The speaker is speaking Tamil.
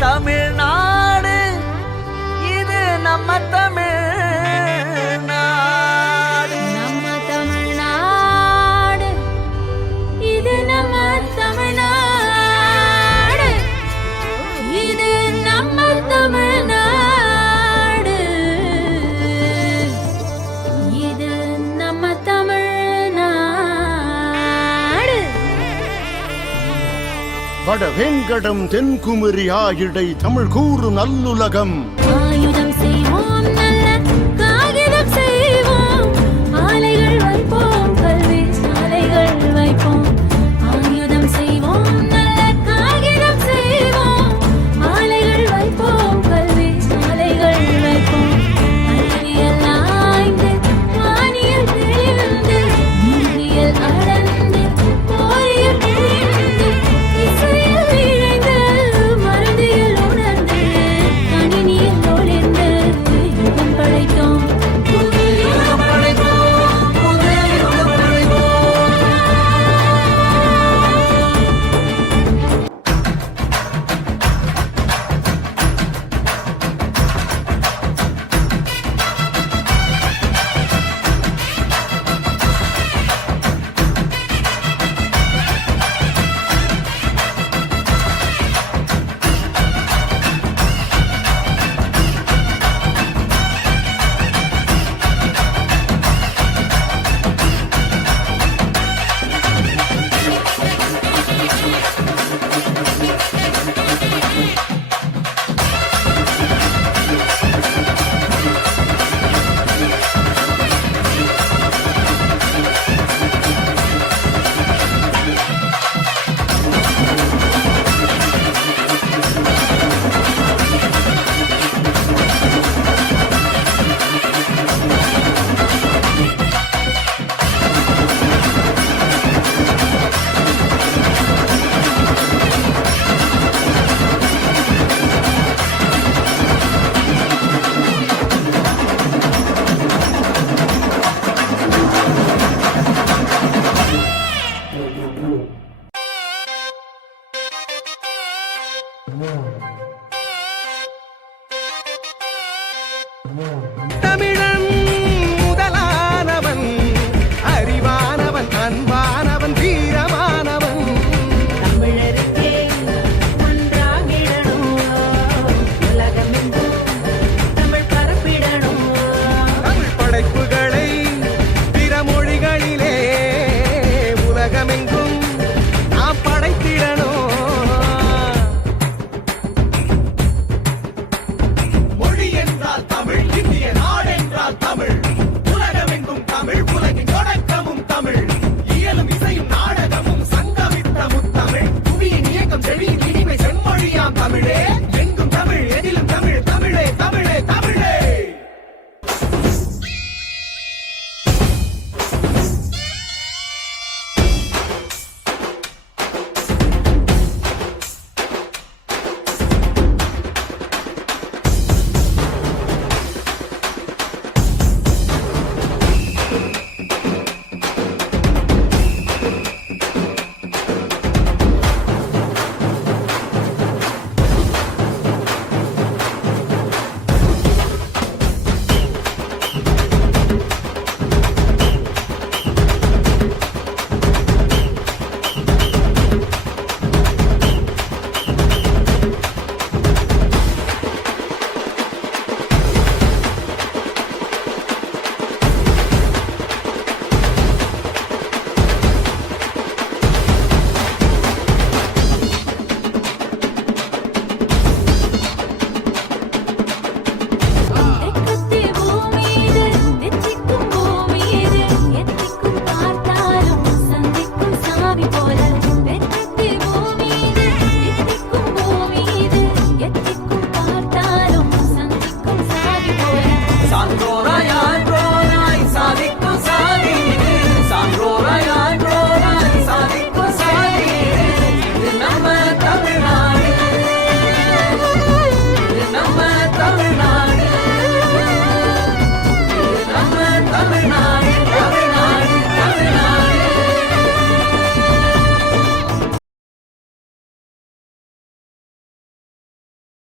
தமிழ்நாடு இது நம்ம தமிழ்நாடு, நம்ம தமிழ்நாடு இது நம்ம தமிழ்நாடு, இது நம்ம தமிழ்நாடு, இது நம்ம தமிழ்நாடு. வட வேங்கடம் தென்குமரி ஆயிடை தமிழ் கூறு நல்லுலகம். ஆயுதம் செய்வோம், நல்ல காகிதம் செய்வோம், ஆலைகள் வைப்போம், கல்வி சாலைகள் வைப்போம். ஆயுதம் செய்வோம், நல்ல காகிதம் செய்வோம், ஆலைகள் வைப்போம், கல்வி சாலைகள் வைப்போம். அறிவியல் ஆய்ந்து வானியல் தெளிந்து, நீரியல் அளந்து, போரியல் புரிந்து, இசையில் இழைந்து, மருந்தியல் உணர்ந்து, கணினியில் நுழைந்து, யுகம் படைத்தோம்.